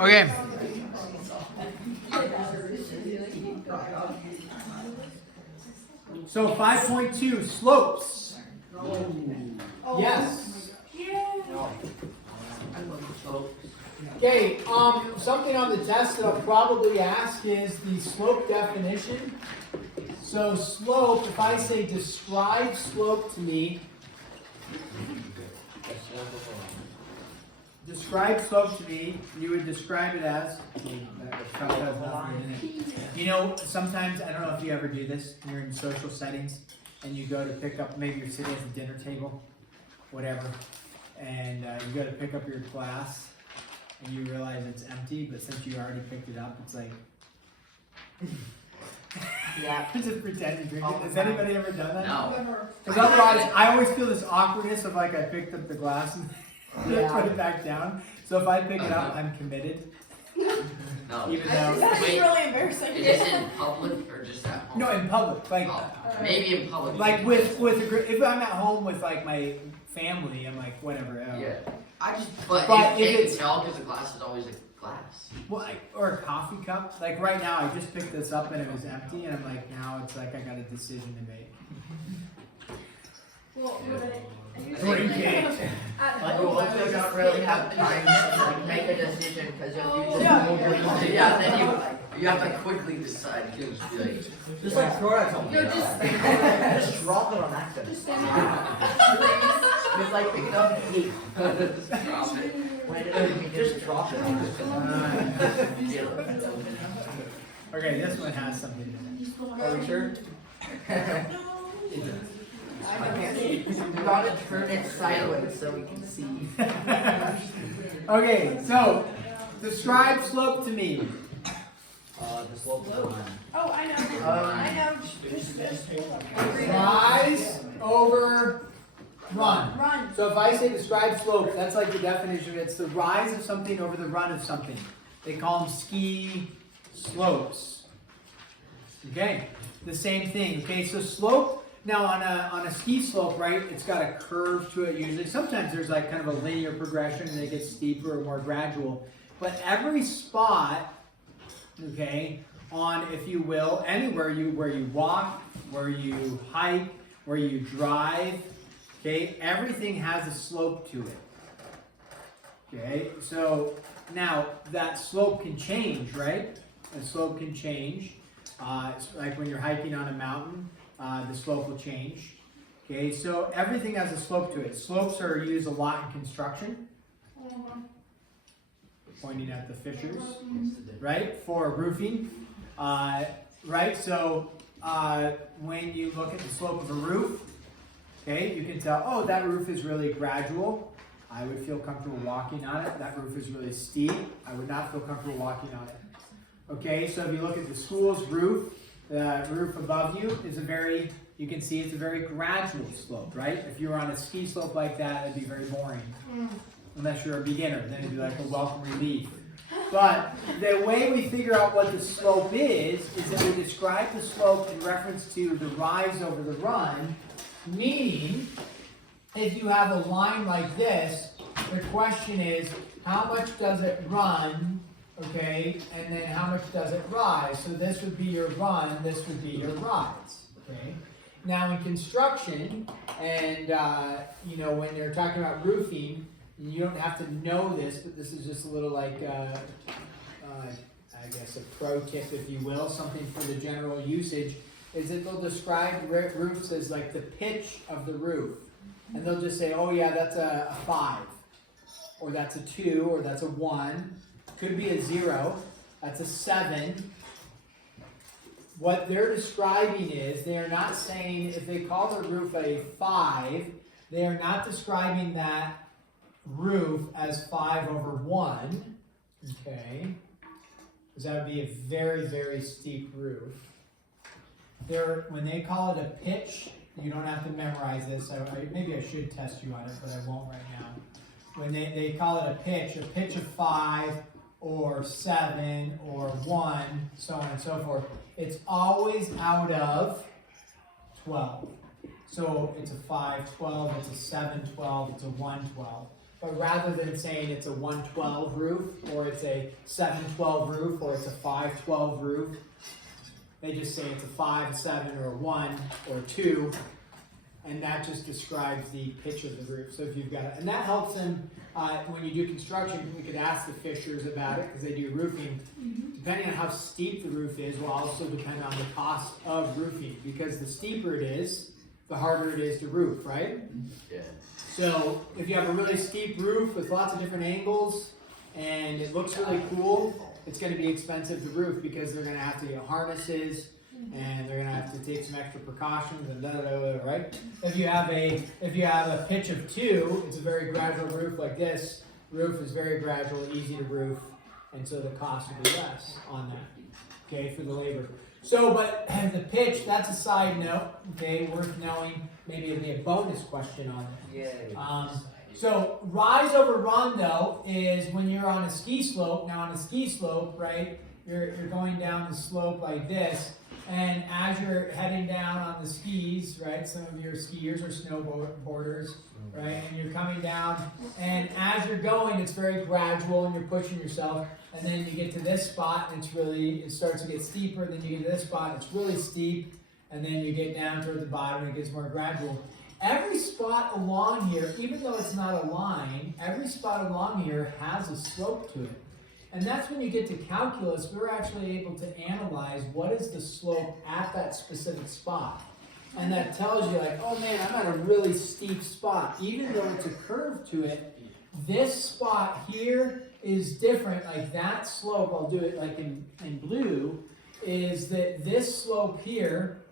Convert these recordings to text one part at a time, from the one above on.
Okay. So 5.2 slopes. Yes. Okay, something on the test that I'll probably ask is the slope definition. So slope, if I say describe slope to me, describe slope to me, you would describe it as, you know, sometimes, I don't know if you ever do this, you're in social settings, and you go to pick up, maybe you're sitting at the dinner table, whatever, and you go to pick up your glass, and you realize it's empty, but since you already picked it up, it's like, yeah, just pretend to drink it. Has anybody ever done that? No. Because otherwise, I always feel this awkwardness of like I picked up the glass and put it back down. So if I pick it up, I'm committed. No. Even though That's really embarrassing. Is this in public or just at home? no, in public, like Maybe in public. like with a group. If I'm at home with like my family, I'm like whatever. Yeah. But if you it's can tell because the glass is always a glass. well, or a coffee cup. Like right now, I just picked this up and it was empty, and I'm like, now it's like I got a decision to make. Well, But you also don't really have time to like make a decision because if you just Yeah, then you have to quickly decide. You can just be like, just like throw it at something. You're just Just drop it on accident. Just like pick it up and eat. just drop it. When it doesn't mean just drop it. Okay, this one has something in it. Are we sure? It does. You gotta turn it sideways so we can see. Okay, so describe slope to me. The slope of the line. Oh, I know. Just this. Rise over run. Run. So if I say describe slope, that's like the definition. It's the rise of something over the run of something. They call them ski slopes. Okay, the same thing. Okay, so slope. Now on a ski slope, right, it's got a curve to it usually. Sometimes there's like kind of a linear progression and it gets steeper or more gradual. But every spot, okay, on, if you will, anywhere where you walk, where you hike, where you drive, okay, everything has a slope to it. Okay, so now that slope can change, right? The slope can change. It's like when you're hiking on a mountain. The slope will change. Okay, so everything has a slope to it. Slopes are used a lot in construction. Pointing at the fissures, right? For roofing, right? So when you look at the slope of a roof, okay, you can tell, oh, that roof is really gradual. I would feel comfortable walking on it. That roof is really steep. I would not feel comfortable walking on it. Okay, so if you look at the school's roof, the roof above you is you can see it's a very gradual slope, right? If you were on a ski slope like that, it'd be very boring. Unless you're a beginner, then it'd be like a welcome relief. But the way we figure out what the slope is that we describe the slope in reference to the rise over the run, meaning if you have a line like this, the question is, how much does it run? Okay, and then how much does it rise? So this would be your run, this would be your rise. Okay. Now in construction, and you know, when you're talking about roofing, you don't have to know this, but this is just a little like, I guess a pro tip, if you will, something for the general usage, is that they'll describe roofs as like the pitch of the roof. And they'll just say, oh yeah, that's a 5, or that's a 2, or that's a 1. Could be a 0, that's a 7. What they're describing is, they are not saying, if they call the roof a 5, they are not describing that roof as 5 over 1, okay? Because that would be a very, very steep roof. When they call it a pitch, you don't have to memorize this. Maybe I should test you on it, but I won't right now. When they call it a pitch of 5, or 7, or 1, so on and so forth. It's always out of 12. So it's a 5, 12, it's a 7, 12, it's a 1, 12. but rather than saying it's a 112 roof, or it's a 712 roof, or it's a 512 roof, they just say it's a 5, 7, or a 1, or 2, and that just describes the pitch of the roof. So if you've got it, and that helps them when you do construction. We could ask the Fishers about it because they do roofing. Depending on how steep the roof is will also depend on the cost of roofing, because the steeper it is, the harder it is to roof, right? Yeah. So if you have a really steep roof with lots of different angles and it looks really cool, it's going to be expensive to roof because they're going to have to get harnesses and they're going to have to take some extra precautions and right? If you have a pitch of 2, it's a very gradual roof like this. Roof is very gradual, easy to roof, and so the cost will be less on that, okay, for the labor. So, but the pitch, that's a side note, okay, worth knowing. Maybe it'll be a bonus question on it. So rise over run though is when you're on a ski slope. Now on a ski slope, right, you're going down the slope like this, and as you're heading down on the skis, right, some of your skiers are snowboarders, right, and you're coming down, and as you're going, it's very gradual and you're pushing yourself, and then you get to this spot and it starts to get steeper, then you get to this spot, it's really steep, and then you get down toward the bottom and it gets more gradual. Every spot along here, even though it's not a line, every spot along here has a slope to it. And that's when you get to calculus, we're actually able to analyze what is the slope at that specific spot. And that tells you like, oh man, I'm at a really steep spot. Even though it's a curve to it, this spot here is different. Like that slope, I'll do it like in blue, is that this slope here,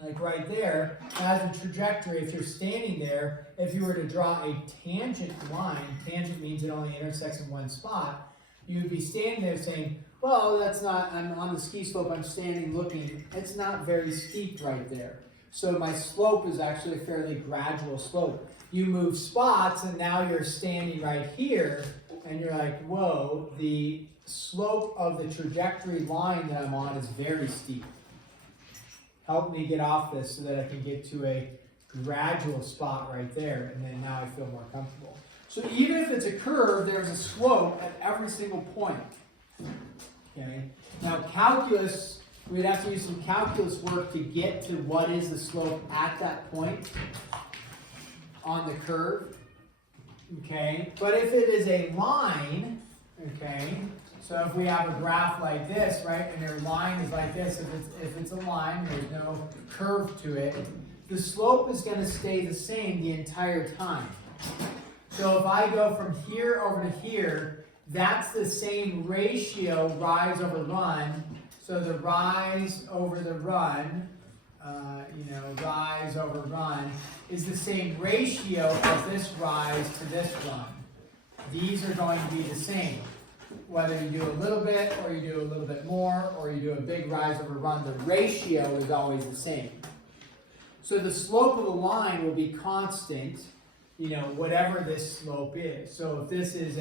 like right there, has a trajectory. If you're standing there, if you were to draw a tangent line, tangent means it only intersects in one spot, you would be standing there saying, well, that's not, I'm on the ski slope, I'm standing looking, it's not very steep right there. So my slope is actually a fairly gradual slope. You move spots and now you're standing right here and you're like, whoa, the slope of the trajectory line that I'm on is very steep. Help me get off this so that I can get to a gradual spot right there, and then now I feel more comfortable. So even if it's a curve, there's a slope at every single point. Okay. Now calculus, we'd have to use some calculus work to get to what is the slope at that point on the curve. Okay. But if it is a line, okay, so if we have a graph like this, right, and your line is like this, if it's a line, there's no curve to it, the slope is going to stay the same the entire time. So if I go from here over to here, that's the same ratio, rise over run. So the rise over the run, rise over run, is the same ratio of this rise to this run. These are going to be the same. Whether you do a little bit, or you do a little bit more, or you do a big rise over run, the ratio is always the same. So the slope of the line will be constant, whatever this slope is. So if this is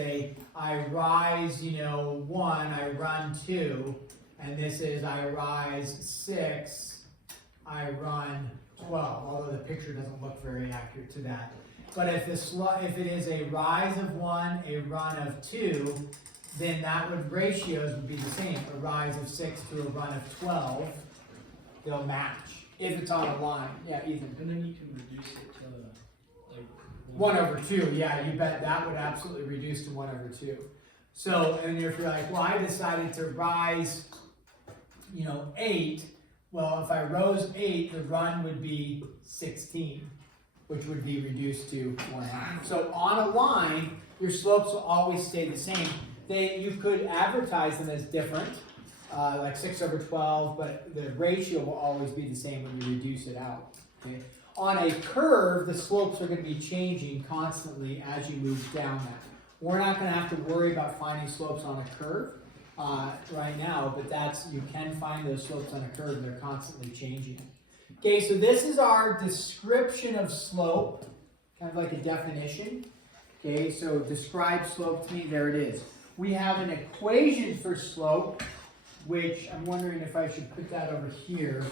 I rise, 1, I run 2, and this is I rise 6, I run 12, although the picture doesn't look very accurate to that. But if it is a rise of 1, a run of 2, then ratios would be the same. A rise of 6 to a run of 12, they'll match. If it's on a line. Yeah, Ethan. And then you can reduce it to like 1 over 2. Yeah, you bet that would absolutely reduce to 1 over 2. So, and if you're like, well, I decided to rise, 8. Well, if I rose 8, the run would be 16, which would be reduced to 1/2. So on a line, your slopes will always stay the same. You could advertise them as different, like 6 over 12, but the ratio will always be the same when you reduce it out. Okay? On a curve, the slopes are going to be changing constantly as you move down that. We're not going to have to worry about finding slopes on a curve right now, but you can find those slopes on a curve, and they're constantly changing. Okay, so this is our description of slope, kind of like a definition. Okay, so describe slope to me, there it is. We have an equation for slope, which I'm wondering if I should put that over here,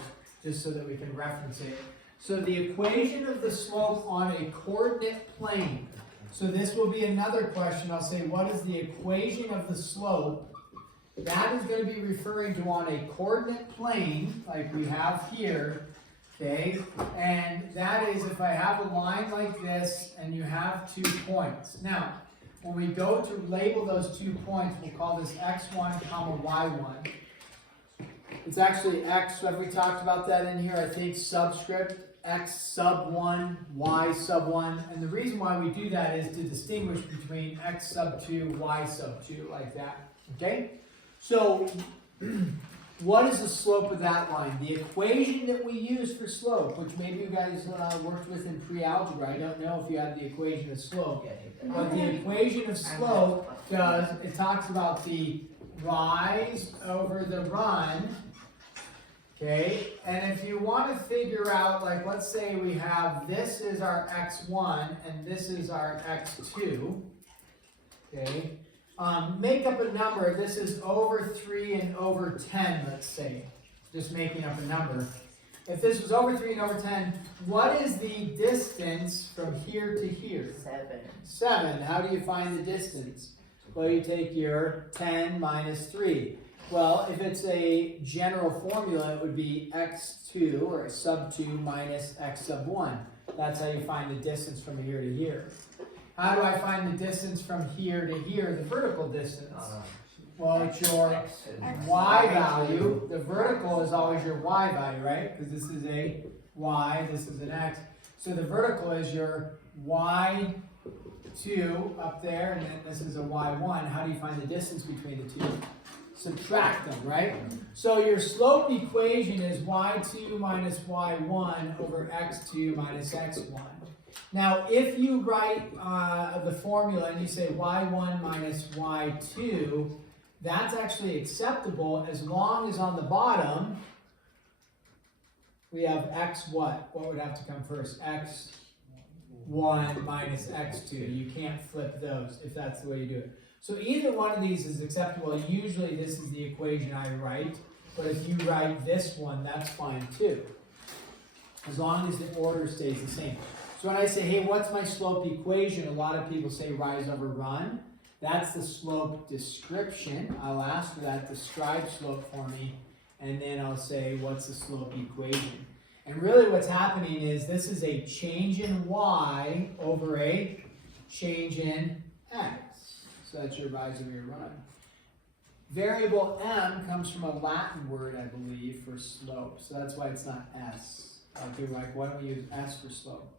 just so that we can reference it. So the equation of the slope on a coordinate plane, So this will be another question. I'll say, what is the equation of the slope? That is going to be referring to on a coordinate plane, like we have here, okay? And that is if I have a line like this, and you have 2 points. Now, when we go to label those 2 points, we'll call this x1, comma y1. It's actually x, so have we talked about that in here? I think subscript, x sub 1, y sub 1. And the reason why we do that is to distinguish between x sub 2, y sub 2, like that. Okay? So, what is the slope of that line? The equation that we use for slope, which maybe you guys worked with in pre-algebra. I don't know if you had the equation of slope. But the equation of slope does, it talks about the rise over the run. Okay, and if you want to figure out, like, let's say we have, this is our x1 and this is our x2, okay, make up a number. This is over 3 and over 10, let's say, just making up a number. If this was over 3 and over 10, what is the distance from here to here? 7. 7. How do you find the distance? Well, you take your 10 minus 3. Well, if it's a general formula, it would be x2 or sub 2 minus x sub 1. That's how you find the distance from here to here. How do I find the distance from here to here, the vertical distance? Well, it's your y value. The vertical is always your y value, right? Because this is a y, this is an x. So the vertical is your y2 up there, and then this is a y1. How do you find the distance between the two? Subtract them, right? So your slope equation is y2 minus y1 over x2 minus x1. Now, if you write the formula and you say y1 minus y2, that's actually acceptable as long as on the bottom we have x what? What would have to come first? x1 minus x2. You can't flip those if that's the way you do it. So either one of these is acceptable. Usually this is the equation I write, but if you write this one, that's fine too, as long as the order stays the same. So when I say, hey, what's my slope equation? A lot of people say rise over run. That's the slope description. I'll ask for that, describe slope for me, and then I'll say, what's the slope equation? And really what's happening is this is a change in y over a change in x. So that's your rise over your run. Variable m comes from a Latin word, I believe, for slope. So that's why it's not s. Okay, like, why don't we use s for slope?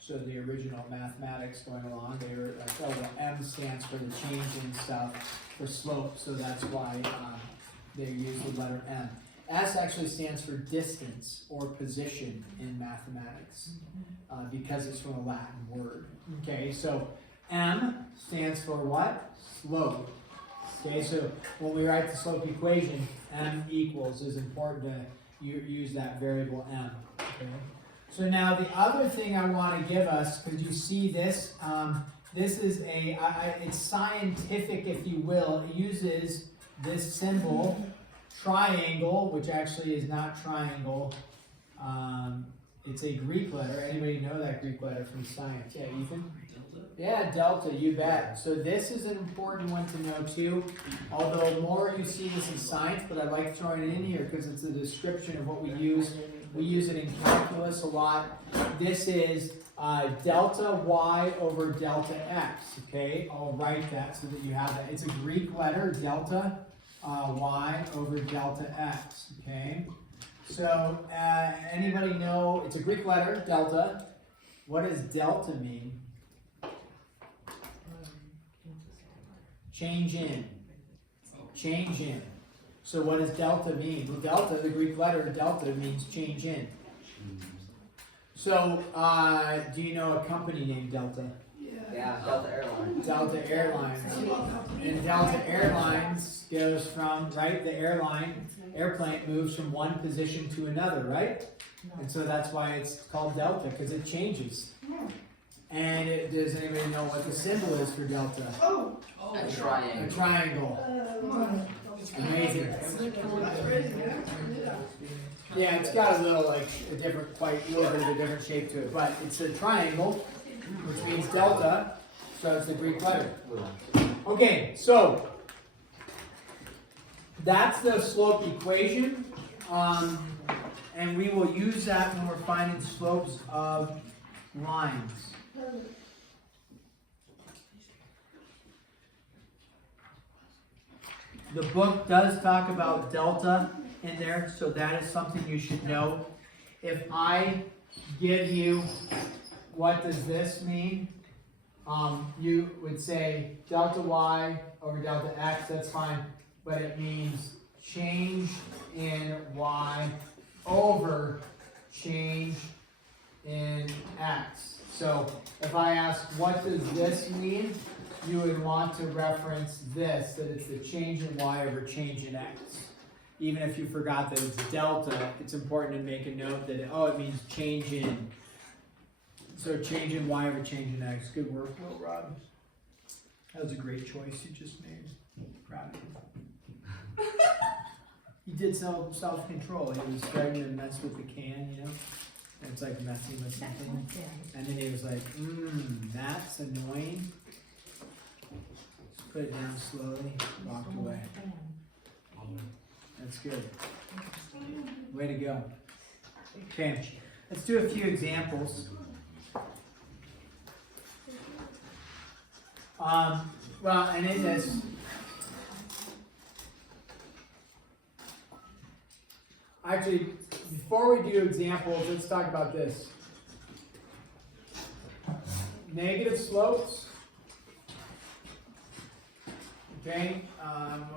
So the original mathematics going along, they were like, oh, well, m stands for the change in stuff for slope. So that's why they use the letter m. S actually stands for distance or position in mathematics because it's from a Latin word. Okay, so m stands for what? Slope. Okay, so when we write the slope equation, m equals is important to use that variable m. Okay. So now the other thing I want to give us, because you see this, this is it's scientific, if you will. It uses this symbol, triangle, which actually is not triangle. It's a Greek letter. Anybody know that Greek letter from science? Yeah, Ethan? Yeah, delta, you bet. So this is an important one to know too. Although more you see this in science, but I like throwing it in here because it's a description of what we use. We use it in calculus a lot. This is delta y over delta x, okay? I'll write that so that you have that. It's a Greek letter, delta y over delta x, okay? So anybody know, it's a Greek letter, delta. What does delta mean? Change in. Change in. So what does delta mean? Well, delta, the Greek letter delta means change in. So, do you know a company named Delta? Yeah, Delta Airlines. Delta Airlines. And Delta Airlines goes from, right, the airplane moves from one position to another, right? And so that's why it's called Delta, because it changes. And does anybody know what the symbol is for Delta? A triangle. A triangle. Amazing. Yeah, it's got a little, like, a little bit of a different shape to it, but it's a triangle, which means delta, So it's the Greek letter. Okay, so that's the slope equation. And we will use that when we're finding slopes of lines. The book does talk about delta in there, so that is something you should know. If I give you, what does this mean? You would say delta y over delta x, that's fine, but it means change in y over change in x. So if I ask what does this mean, you would want to reference this, that it's the change in y over change in x. Even if you forgot that it's delta, it's important to make a note that, it means change in. So change in y over change in x. Good work, Will Rob. That was a great choice you just made. Proud of you. He did self-control. He was starting to mess with the can, you know? And it's like messing with something. And then he was like, that's annoying. Just put it down slowly, walked away. That's good. Way to go. Okay, let's do a few examples. Well, and in this, actually, before we do examples, let's talk about this. Negative slopes. Okay,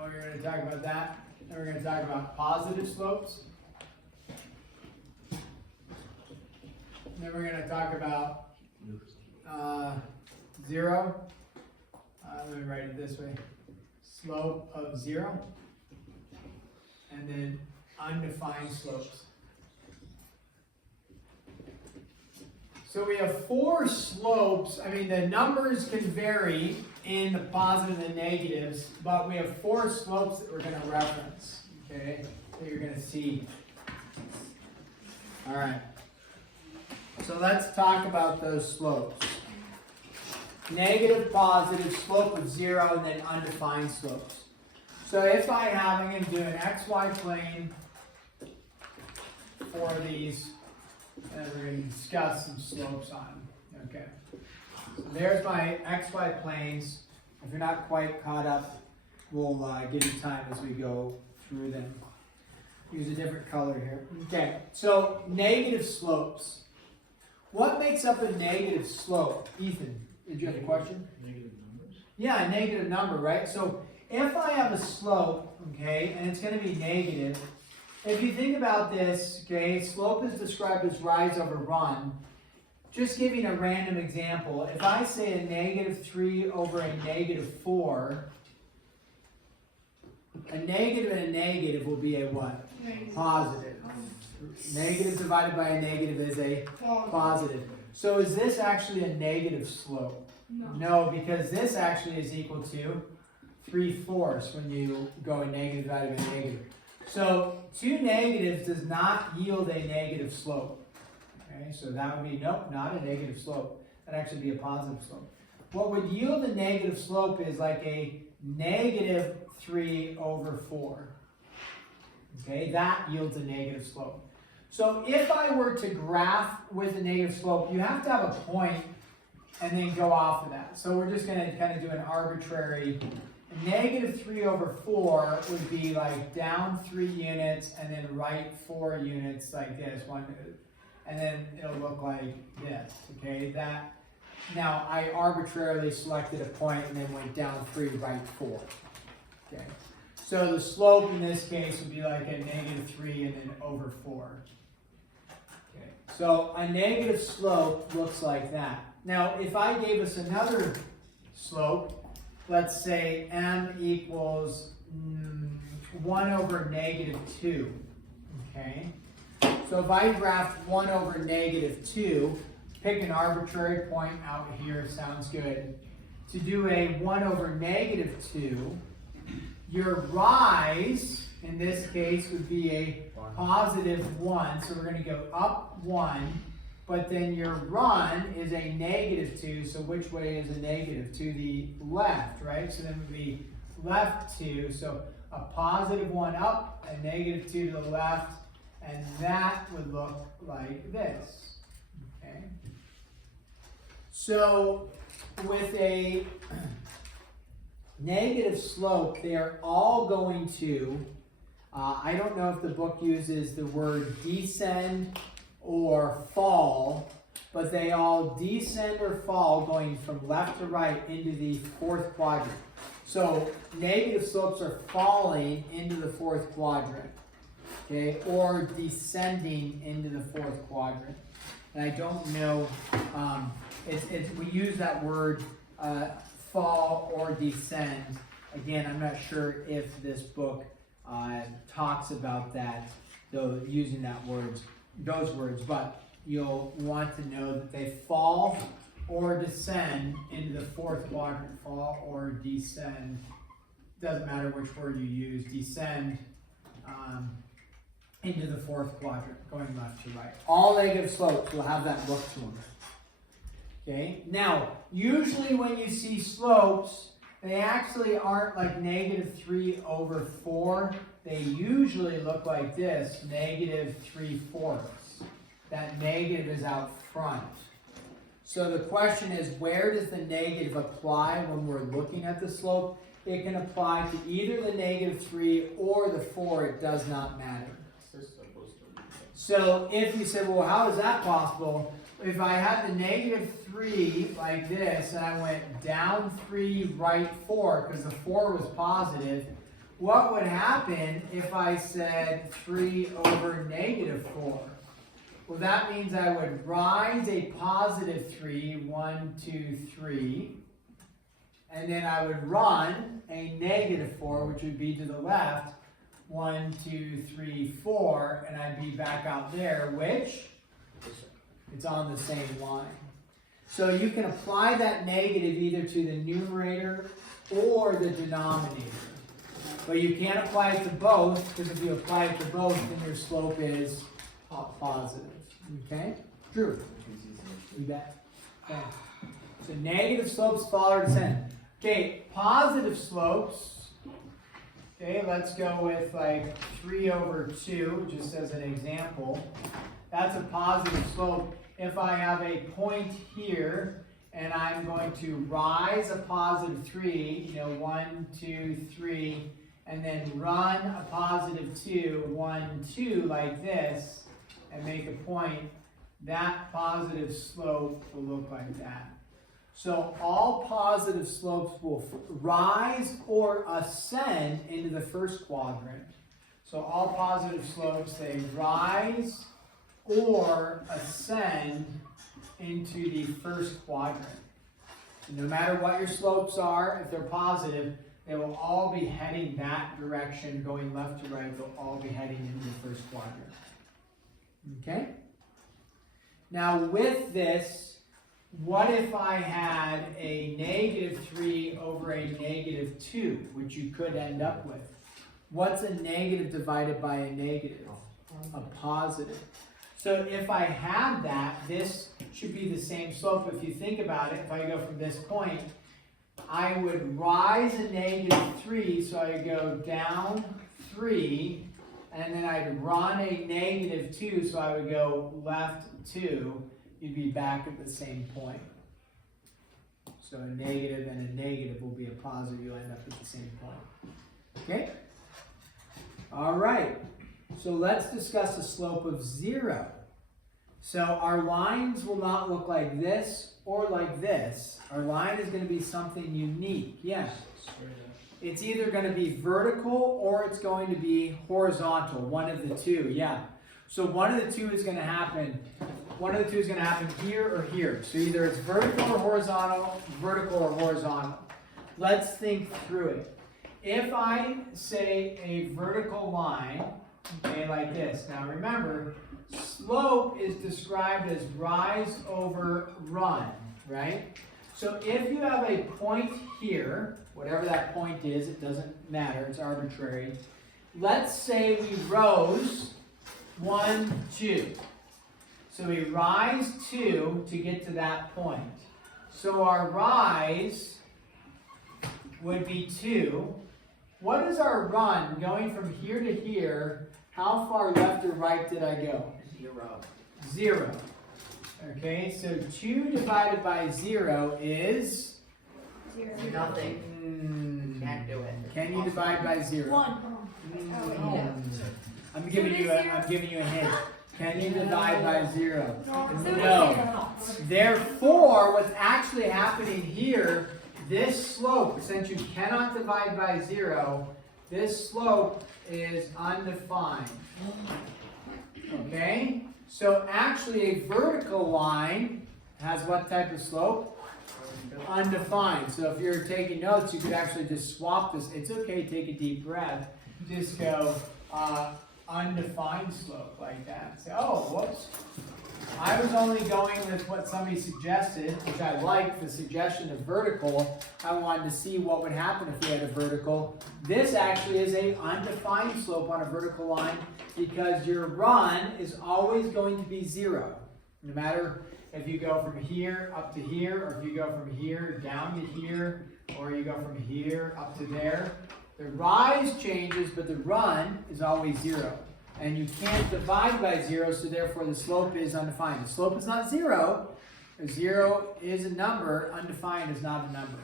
we're going to talk about that. Then we're going to talk about positive slopes. And then we're going to talk about zero. Let me write it this way. Slope of 0. And then undefined slopes. So we have 4 slopes. I mean, the numbers can vary in the positive and the negatives, but we have 4 slopes that we're going to reference. Okay, that you're going to see. All right. So let's talk about those slopes. Negative, positive, slope of 0, and then undefined slopes. So if I have, I'm going to do an xy plane for these, and we're going to discuss some slopes on them. Okay. So there's my xy planes. If you're not quite caught up, we'll give you time as we go through them. Use a different color here. Okay, so negative slopes. What makes up a negative slope? Ethan, did you have a question? Negative numbers? Yeah, a negative number, right? So if I have a slope, okay, and it's going to be negative, if you think about this, okay, slope is described as rise over run. Just giving a random example, if I say a negative 3 over a negative 4, a negative and a negative will be a what? Positive. Negative divided by a negative is a positive. So is this actually a negative slope? No, because this actually is equal to 3/4 when you go a negative divided by a negative. So 2 negatives does not yield a negative slope. Okay, so that would be, nope, not a negative slope. That'd actually be a positive slope. What would yield a negative slope is like a negative 3 over 4. Okay, that yields a negative slope. So if I were to graph with a negative slope, you have to have a point and then go off of that. So we're just going to kind of do an arbitrary. Negative 3 over 4 would be like down 3 units and then right 4 units like this. And then it'll look like this. Okay, that. Now I arbitrarily selected a point and then went down 3, right 4. Okay. So the slope in this case would be like a negative 3 and then over 4. Okay. So a negative slope looks like that. Now if I gave us another slope, let's say m equals 1 over negative 2. Okay. So if I graphed 1 over negative 2, pick an arbitrary point out here, sounds good. To do a 1 over negative 2, your rise, in this case, would be a positive 1. So we're going to go up 1, but then your run is a -2, so which way is a negative? To the left, right? So then it would be left 2, so a +1 up, a -2 to the left, and that would look like this, okay? So with a negative slope, they are all going to, I don't know if the book uses the word descend or fall, but they all descend or fall going from left to right into the fourth quadrant. So negative slopes are falling into the fourth quadrant, okay, or descending into the fourth quadrant. And I don't know, we use that word fall or descend. Again, I'm not sure if this book talks about that, though, using those words, but you'll want to know that they fall or descend into the fourth quadrant. Fall or descend, doesn't matter which word you use, descend into the fourth quadrant, going left to right. All negative slopes will have that look to them. Okay, now, usually when you see slopes, they actually aren't like -3/4. They usually look like this, -3/4. That negative is out front. So the question is, where does the negative apply when we're looking at the slope? It can apply to either the -3 or the 4, it does not matter. So if you say, well, how is that possible? If I had the -3 like this, and I went down 3, right 4, because the 4 was positive, what would happen if I said 3/-4? Well, that means I would rise a +3, 1, 2, 3, and then I would run a -4, which would be to the left, 1, 2, 3, 4, and I'd be back out there, which it's on the same line. So you can apply that negative either to the numerator or the denominator. But you can't apply it to both, because if you apply it to both, then your slope is positive. Okay? True. You bet. Okay. So negative slopes fall or descend. Okay, positive slopes. Okay, let's go with like 3/2, just as an example. That's a positive slope. If I have a point here, and I'm going to rise a +3, 1, 2, 3, and then run a +2, 1, 2, like this, and make a point, that positive slope will look like that. So all positive slopes will rise or ascend into the first quadrant. So all positive slopes, they rise or ascend into the first quadrant. No matter what your slopes are, if they're positive, they will all be heading that direction, going left to right. They'll all be heading into the first quadrant. Okay? Now with this, what if I had a -3 over a -2, which you could end up with? What's a negative divided by a negative? A positive. So if I had that, this should be the same slope. If you think about it, if I go from this point, I would rise a -3, so I would go down 3, and then I'd run a -2, so I would go left 2. You'd be back at the same point. So a negative and a negative will be a positive. You'll end up at the same point. Okay? All right. So let's discuss the slope of 0. So our lines will not look like this or like this. Our line is going to be something unique. Yes? It's either going to be vertical or it's going to be horizontal. One of the two. Yeah. So one of the two is going to happen. One of the two is going to happen here or here. So either it's vertical or horizontal, vertical or horizontal. Let's think through it. If I say a vertical line, okay, like this. Now remember, slope is described as rise over run, right? So if you have a point here, whatever that point is, it doesn't matter, it's arbitrary. Let's say we rose 1, 2. So we rise 2 to get to that point. So our rise would be 2. What is our run going from here to here? How far left or right did I go? 0. 0. Okay, so 2 divided by 0 is? Nothing. Can't do it. Can you divide by 0? 1. I'm giving you a hint. Can you divide by 0? No. Therefore, what's actually happening here, this slope, since you cannot divide by 0, this slope is undefined. Okay? So actually a vertical line has what type of slope? Undefined. So if you're taking notes, you could actually just swap this. It's okay, take a deep breath. Just go undefined slope like that. Say, oh, whoops. I was only going with what somebody suggested, which I liked, the suggestion of vertical. I wanted to see what would happen if we had a vertical. This actually is a undefined slope on a vertical line because your run is always going to be 0. No matter if you go from here up to here, or if you go from here down to here, or you go from here up to there. The rise changes, but the run is always 0. And you can't divide by 0, so therefore the slope is undefined. The slope is not 0. 0 is a number. Undefined is not a number.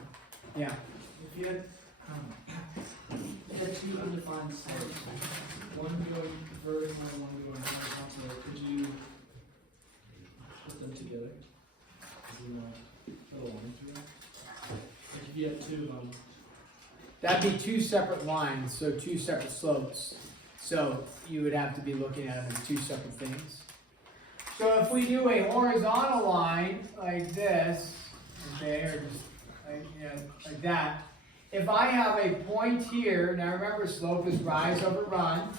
Yeah. If you had two undefined slopes, one going vertical and one going horizontal, could you put them together? Little lines together? Like if you have 2 of them. That'd be 2 separate lines, so 2 separate slopes. So you would have to be looking at them as 2 separate things. So if we do a horizontal line like this, okay, or just like that, if I have a point here, now remember slope is rise over run,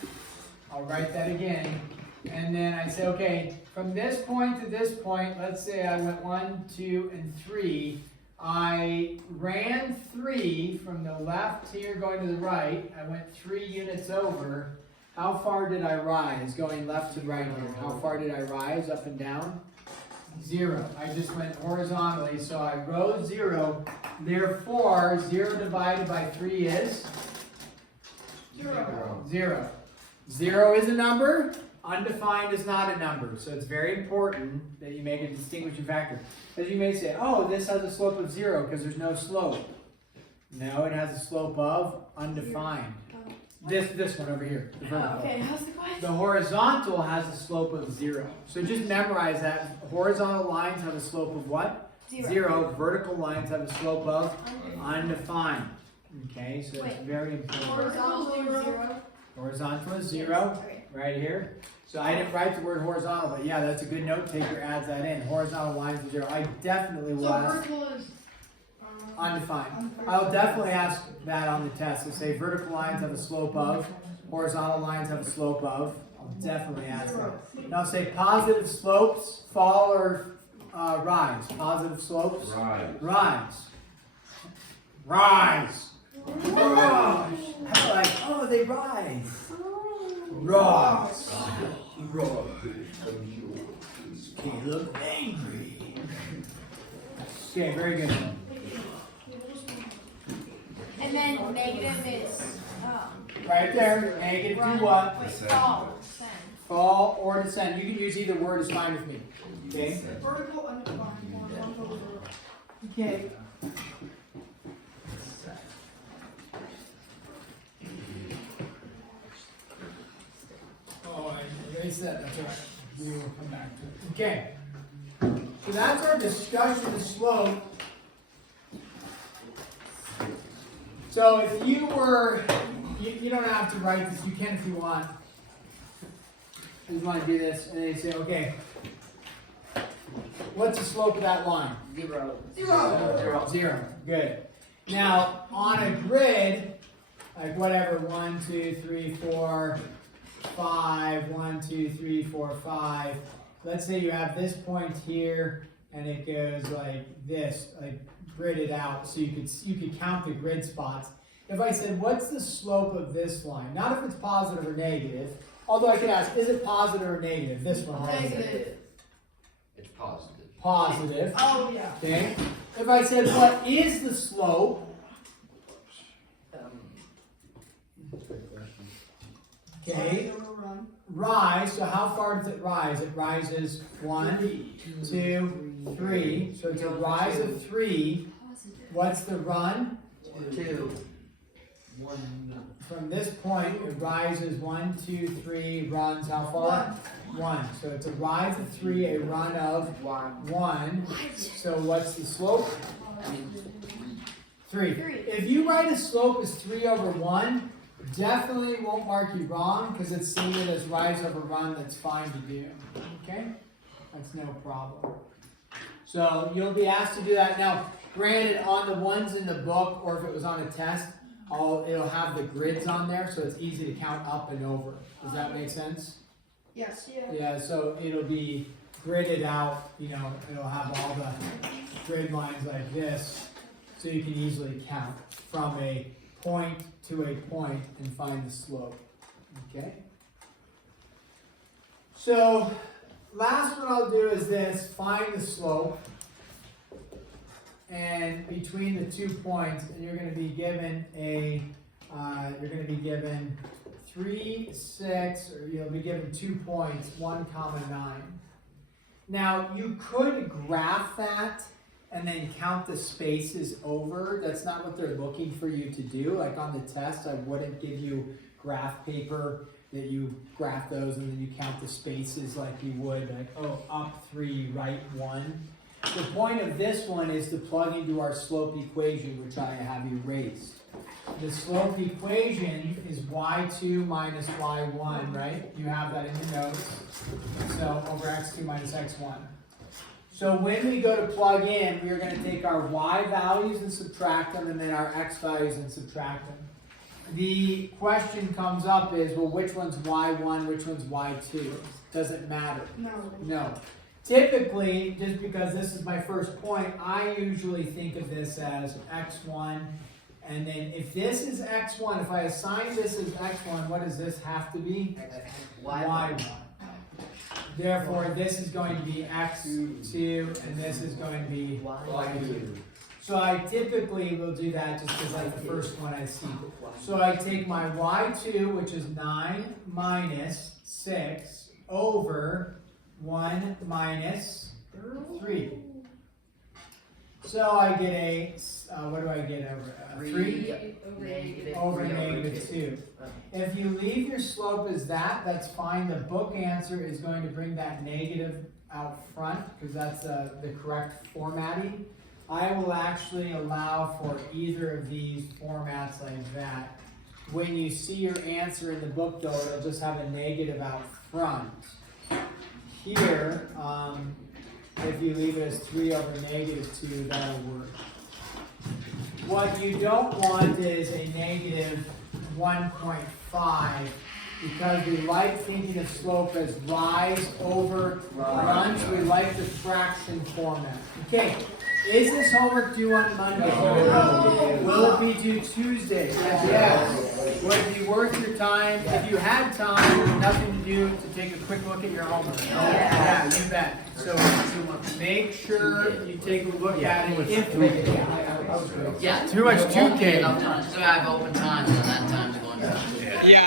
I'll write that again, and then I say, okay, from this point to this point, let's say I went 1, 2, and 3, I ran 3 from the left here going to the right, I went 3 units over. How far did I rise going left to right here? How far did I rise up and down? 0. I just went horizontally, so I rose 0. Therefore, 0 divided by 3 is? 0. 0. 0 is a number. Undefined is not a number. So it's very important that you make a distinguishing factor. As you may say, oh, this has a slope of 0 because there's no slope. No, it has a slope of undefined. This one over here. The vertical. Okay, how's the question? The horizontal has a slope of 0. So just memorize that. Horizontal lines have a slope of what? 0. Vertical lines have a slope of undefined. Okay, so it's very important. Horizontal 0. Horizontal is 0, Okay. right here. So I didn't write the word horizontal, but yeah, that's a good note taker, adds that in. Horizontal lines is 0. I definitely will ask. Vertical is Undefined. I'll definitely ask that on the test. So say vertical lines have a slope of, horizontal lines have a slope of. I'll definitely ask that. Now say positive slopes fall or rise. Positive slopes? Rise. Rise. Rise. Rise. How like, oh, they rise. Rise. Caleb angry. Okay, very good. And then negative is Right there, negative to what? Wait, fall. Descend. Fall or descend. You can use either word, is fine with me. Okay? Vertical undefined. Horizontal 0. Okay. Oh, I erased that. That's all right. We will come back to it. Okay. So that's our discussion of slope. So if you were, you don't have to write this. You can if you want. You just want to do this, and then you say, okay, what's the slope of that line? 0. 0. 0. Good. Now, on a grid, like whatever, 1, 2, 3, 4, 5, 1, 2, 3, 4, 5. Let's say you have this point here, and it goes like this, like gridded out, so you could count the grid spots. If I said, what's the slope of this line? Not if it's positive or negative, although I could ask, is it positive or negative? This one, right? Negative. Positive. Positive. Oh, yeah. Okay. If I said, what is the slope? Okay. Rise. So how far does it rise? It rises 1, 2, 3. So it's a rise of 3. What's the run? 2. 1. From this point, it rises 1, 2, 3. Runs how far? 1. So it's a rise of 3, a run of 1. So what's the slope? 3. If you write a slope as 3 over 1, definitely won't mark you wrong because it's seen it as rise over run. That's fine to do. Okay? That's no problem. So you'll be asked to do that. Now, granted, on the ones in the book or if it was on a test, it'll have the grids on there so it's easy to count up and over. Does that make sense? Yes. Yeah, so it'll be gridded out, it'll have all the grid lines like this, so you can easily count from a point to a point and find the slope, okay? So, last one I'll do is this, find the slope, and between the 2 points, and you're going to be given 3, 6, or you'll be given 2 points, 1, 9. Now, you could graph that and then count the spaces over. That's not what they're looking for you to do. Like on the test, I wouldn't give you graph paper that you graph those and then you count the spaces like you would, like, up 3, right 1. The point of this one is to plug into our slope equation, which I have erased. The slope equation is y2 minus y1, right? You have that in your notes. So over x2 minus x1. So when we go to plug in, we're going to take our y values and subtract them, and then our x values and subtract them. The question comes up is, well, which one's y1, which one's y2? Does it matter? No. Typically, just because this is my first point, I usually think of this as x1. And then if this is x1, if I assign this as x1, what does this have to be? y1. Therefore, this is going to be x2, and this is going to be y2. So I typically will do that just because that's the first one I see. So I take my y2, which is 9 minus 6, over 1 minus 3. So I get a, what do I get over? 3 over negative 2. If you leave your slope as that, that's fine. The book answer is going to bring that negative out front because that's the correct formatting. I will actually allow for either of these formats like that. When you see your answer in the book though, it'll just have a negative out front. Here, if you leave it as 3 over negative 2, that'll work. What you don't want is a negative 1.5 because we like thinking of slope as rise over run, so we like the fraction format. Okay, is this homework due on Monday? No. Will it be due Tuesday? Yes. Would it be worth your time, if you had time, nothing to do, to take a quick look at your homework? Yeah, you bet. So make sure you take a look at it. Yeah. Too much 2K. So I have open times and that time's going down. Yeah.